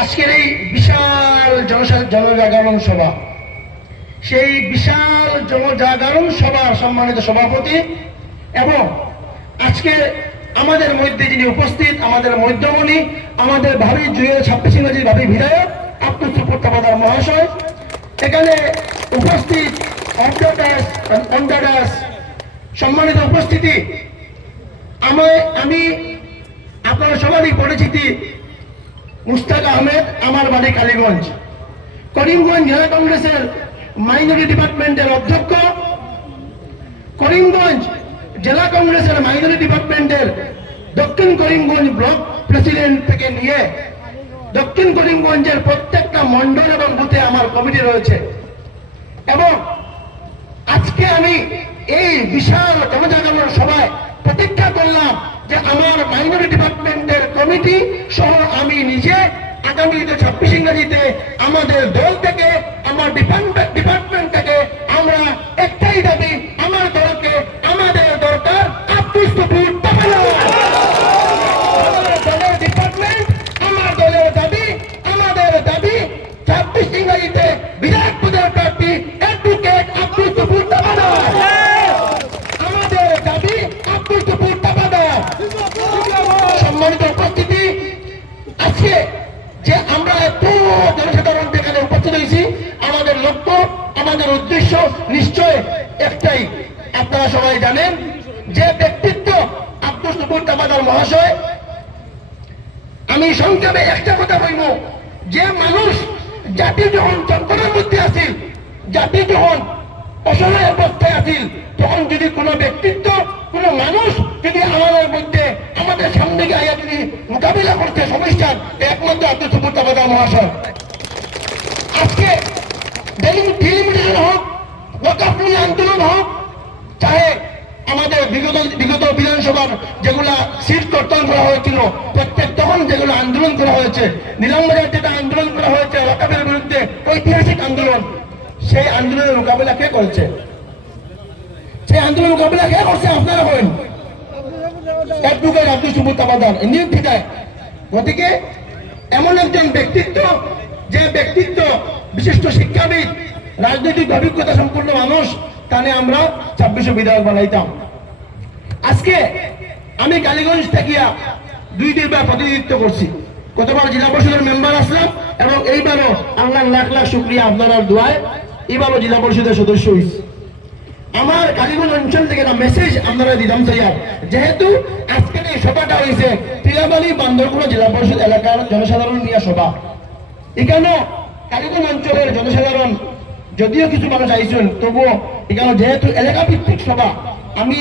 আজকের এই বিশাল জনজাগরণ সভা, সেই বিশাল জনজাগরণ সভার সম্মানিত সভাপতি এবং আজকে আমাদের মধ্যে যিনি উপস্থিত, আমাদের মধ্যমণি, আমাদের ভাবি জুয়েল 26 ইংরেজির ভাবি বিধায়ক আব্দুল সুপুর তাবাদার মহাশয়, এখানে উপস্থিত সম্মানিত উপস্থিতি, আমি আপনারা সবারই পরিচিতি মুস্তাক আহমেদ, আমার বাড়ি কালীগঞ্জ, করিমগঞ্জ জেলা কংগ্রেসের মাইনরিটি ডিপার্টমেন্টের অধ্যক্ষ, করিমগঞ্জ জেলা কংগ্রেসের মাইনরিটি ডিপার্টমেন্টের দক্ষিণ করিমগঞ্জ ব্লক প্রেসিডেন্ট থেকে নিয়ে দক্ষিণ করিমগঞ্জের প্রত্যেকটা মন্ডল এবং বুথে আমার কমিটি রয়েছে। এবং আজকে আমি এই বিশাল জনজাগরণ সভায় প্রতিজ্ঞা করলাম যে আমার মাইনরিটি ডিপার্টমেন্টের কমিটি সহ আমি নিজে আগামীতে 26 ইংরেজিতে আমাদের দল থেকে, আমার ডিপার্টমেন্ট থেকে আমরা একটাই দাবি, আমার দলকে আমাদের দরকার আব্দুল সুপুর তাবাদার। আমার দলের ডিপার্টমেন্ট, আমার দলের দাবি, আমাদের দাবি 26 ইংরেজিতে বিধায়ক পদের প্রার্থী অ্যাডভোকেট আব্দুল সুপুর তাবাদার। আমাদের দাবি আব্দুল সুপুর তাবাদার। সম্মানিত উপস্থিতি, আজকে যে আমরা এত জনসাধারণ এখানে উপস্থিত হয়েছি, আমাদের লক্ষ্য, আমাদের উদ্দেশ্য নিশ্চয় একটাই। আপনারা সবাই জানেন যে ব্যক্তিত্ব আব্দুল সুপুর তাবাদার মহাশয়, আমি সংক্ষেপে একটা কথা বলব, যে মানুষ জাতি যখন সংকটের মধ্যে আছিল, জাতি যখন অসহায় অবস্থায় আছিল, তখন যদি কোনো ব্যক্তিত্ব, কোনো মানুষ যদি আমাদের মধ্যে, আমাদের সামনে গিয়ে যদি মোকাবিলা করতে সমস্যার, একমাত্র আব্দুল সুপুর তাবাদার মহাশয়। আজকে ডিলিমিটেশন হোক, ওয়াকফ নিয়ে আন্দোলন হোক, চাহে আমাদের বিগত বিধানসভার যেগুলা সিট কর্তন করা হয়েছিল, প্রত্যেক তখন যেগুলো আন্দোলন করা হয়েছে, নিলামবাজার যেটা আন্দোলন করা হয়েছে ওয়াকফের বিরুদ্ধে, ঐতিহাসিক আন্দোলন, সেই আন্দোলনের মোকাবিলা কে করছে? সেই আন্দোলনের মোকাবিলা কে করছে? আপনারা হন অ্যাডভোকেট আব্দুল সুপুর তাবাদার, নিয়োগ বিধায়ক। গতিকে এমন একজন ব্যক্তিত্ব, যে ব্যক্তিত্ব বিশিষ্ট শিক্ষাবিদ, রাজনৈতিক অভিজ্ঞতা সম্পূর্ণ মানুষ, তানে আমরা 26 বিধায়ক বানাইতাম। আজকে আমি কালীগঞ্জ থেকে 2-3 প্রতিনিধিত্ব করছি, গতবার জেলা পরিষদের মেম্বার আসলাম এবং এইবারও আল্লাহ লাখ লাখ শুক্রিয়া আপনার দোয়ায় এইবারও জেলা পরিষদের সদস্য হয়েছি। আমার কালীগঞ্জ অঞ্চল থেকে একটা মেসেজ আপনারা দিতাম চাইয়ার, যেহেতু আজকের এই সভাটা হয়েছে টিলাবাড়ি বান্দরপুর জেলা পরিষদ এলাকার জনসাধারণ নিয়ে সভা, এখানেও কালীগঞ্জ অঞ্চলের জনসাধারণ যদিও কিছু মানুষ আইসেন, তবুও এখানে যেহেতু এলাকা ভিত্তিক সভা, আমি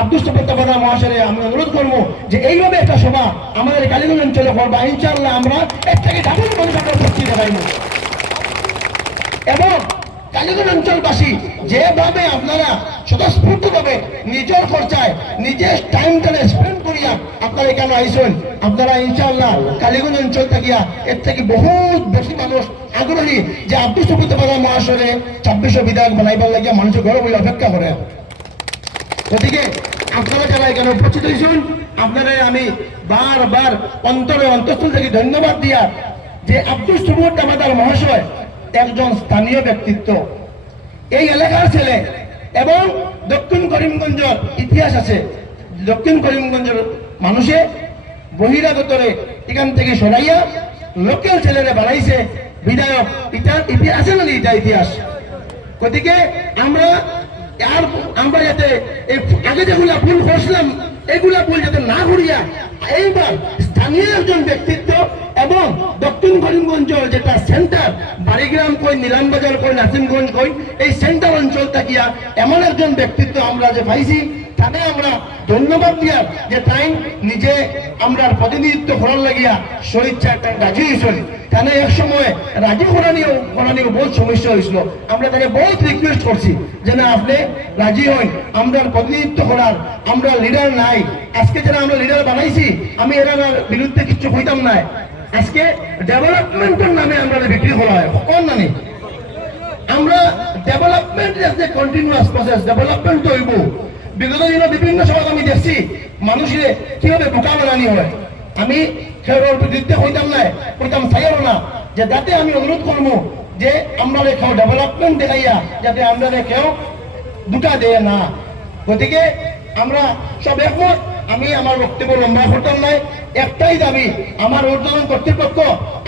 আব্দুল সুপুর তাবাদার মহাশয় আমি অনুরোধ করবো যে এইভাবে একটা সভা আমাদের কালীগঞ্জ অঞ্চলে করবা, ইনশাআল্লাহ আমরা এর থেকে ডাবল মানুষ আমরা উপস্থিত দেখাইব। এবং কালীগঞ্জ অঞ্চলবাসী যেভাবে আপনারা স্বতঃস্ফূর্তভাবে নিজের খরচায়, নিজের টাইমটাকে স্পেন্ড করিয়া আপনারা এখানে আইসেন, আপনারা ইনশাআল্লাহ কালীগঞ্জ অঞ্চল থাকিয়া এর থেকে বহুত বেশি মানুষ আগ্রহী যে আব্দুল সুপুর তাবাদার মহাশয়ে 26 বিধায়ক বানাইবার লাগিয়া মানুষের ঘরে বলে অপেক্ষা করে। গতিকে আপনারা যারা এখানে উপস্থিত হয়েছেন, আপনারা আমি বারবার অন্তঃস্থল থেকে ধন্যবাদ দিয়া যে আব্দুল সুপুর তাবাদার মহাশয় একজন স্থানীয় ব্যক্তিত্ব, এই এলাকার ছেলে এবং দক্ষিণ করিমগঞ্জের ইতিহাস আছে। দক্ষিণ করিমগঞ্জের মানুষে বহিরাগতরে এখান থেকে সরাইয়া লোকাল ছেলেরা বানাইছে বিধায়ক, এটা ইতিহাস আছে না? এটা ইতিহাস। গতিকে আমরা যাতে আগে যেগুলা ভুল করছিলাম, এগুলা ভুল যাতে না করিয়া এইবার স্থানীয় একজন ব্যক্তিত্ব এবং দক্ষিণ করিমগঞ্জের যেটা সেন্টার, বাড়িগ্রাম কই, নিলামবাজার কই, নাসিমগঞ্জ কই, এই সেন্টার অঞ্চল থাকিয়া এমন একজন ব্যক্তিত্ব আমরা যে পাইছি, তাকে আমরা ধন্যবাদ দিয়া যে তাই নিজে আমরা প্রতিনিধিত্ব করার লাগিয়া স্বেচ্ছা একটা রাজি হয়েছিল। তাহলে এক সময় রাজি করানিও বহুত সমস্যা হয়েছিল, আমরা তাকে বহুত রিকোয়েস্ট করছি যে না আপনি রাজি হন, আমরা প্রতিনিধিত্ব করার, আমরা লিডার নাই। আজকে যারা আমরা লিডার বানাইছি, আমি এর বিরুদ্ধে কিছু হইতাম না। আজকে ডেভেলপমেন্টের নামে আমরা বিক্রি করা হয় কোন নামে? আমরা ডেভেলপমেন্ট কন্টিনিউয়াস প্রসেস, ডেভেলপমেন্ট হইব। বিগত দিনে বিভিন্ন সময় আমি দেখছি মানুষের কিভাবে বোকা বানানি হয়, আমি খেলোর বিরুদ্ধে হইতাম না, হইতাম চাইও না, যে যাতে আমি অনুরোধ করবো যে আমরা কেউ ডেভেলপমেন্ট দেখাইয়া যাতে আমরা কেউ দুটা দেয় না। গতিকে আমরা সব একমত। আমি আমার বক্তব্য লম্বা করতাম নাই, একটাই দাবি আমার ঊর্ধ্বতন কর্তৃপক্ষ,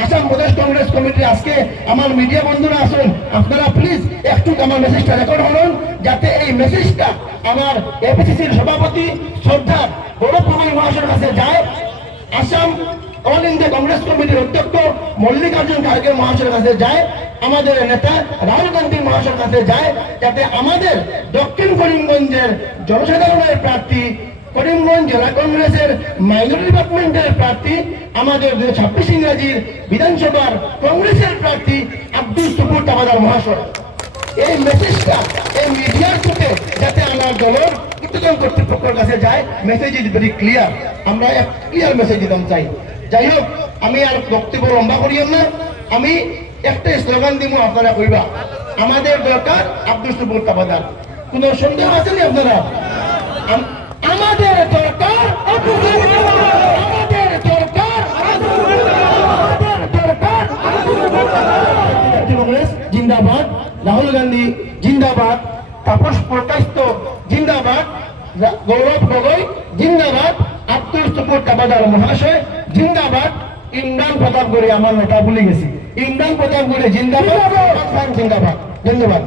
আসাম প্রদেশ কংগ্রেস কমিটি, আজকে আমার মিডিয়া বন্ধুরা আসুন, আপনারা প্লিজ একটু আমার মেসেজটা রেকর্ড করুন, যাতে এই মেসেজটা আমার এপিসিসির সভাপতি শ্রদ্ধা গৌরব গগৈ মহাশয়ের কাছে যায়, আসাম অল ইন্ডিয়া কংগ্রেস কমিটির অধ্যক্ষ মল্লিকার্জুন খাড়গে মহাশয়ের কাছে যায়, আমাদের নেতা রাহুল গান্ধী মহাশয়ের কাছে যায়, যাতে আমাদের দক্ষিণ করিমগঞ্জের জনসাধারণের প্রার্থী, করিমগঞ্জ জেলা কংগ্রেসের মাইনরিটি ডিপার্টমেন্টের প্রার্থী, আমাদের ২০২৬ ইংরাজির বিধানসভার কংগ্রেসের প্রার্থী আব্দুল সুপুর তাবাদার মহাশয় এই মেসেজটা এই মিডিয়ার থ্রুতে যাতে আমার দলের ঊর্ধ্বতন কর্তৃপক্ষের কাছে যায়। মেসেজ ইজ ভেরি ক্লিয়ার, আমরা এক ক্লিয়ার মেসেজ দিতাম চাই। যাই হোক, আমি আর বক্তব্য লম্বা করিও না, আমি একটা স্লোগান দিব, আপনারা কইবা আমাদের দরকার আব্দুল সুপুর তাবাদার। কোনো সন্দেহ আছে নি আপনারা? আমাদের দরকার আব্দুল সুপুর তাবাদার, আমাদের দরকার আব্দুল সুপুর তাবাদার, আমাদের দরকার আব্দুল সুপুর তাবাদার। কংগ্রেস জিন্দাবাদ, রাহুল গান্ধী জিন্দাবাদ, তাপস প্রকাশিত জিন্দাবাদ, গৌরব গগৈ জিন্দাবাদ, আব্দুল সুপুর তাবাদার মহাশয় জিন্দাবাদ, ইমরান প্রতাপগড়ে আমার নেতা ভুলে গেছি, ইমরান প্রতাপগড়ে জিন্দাবাদ, জিন্দাবাদ। ধন্যবাদ।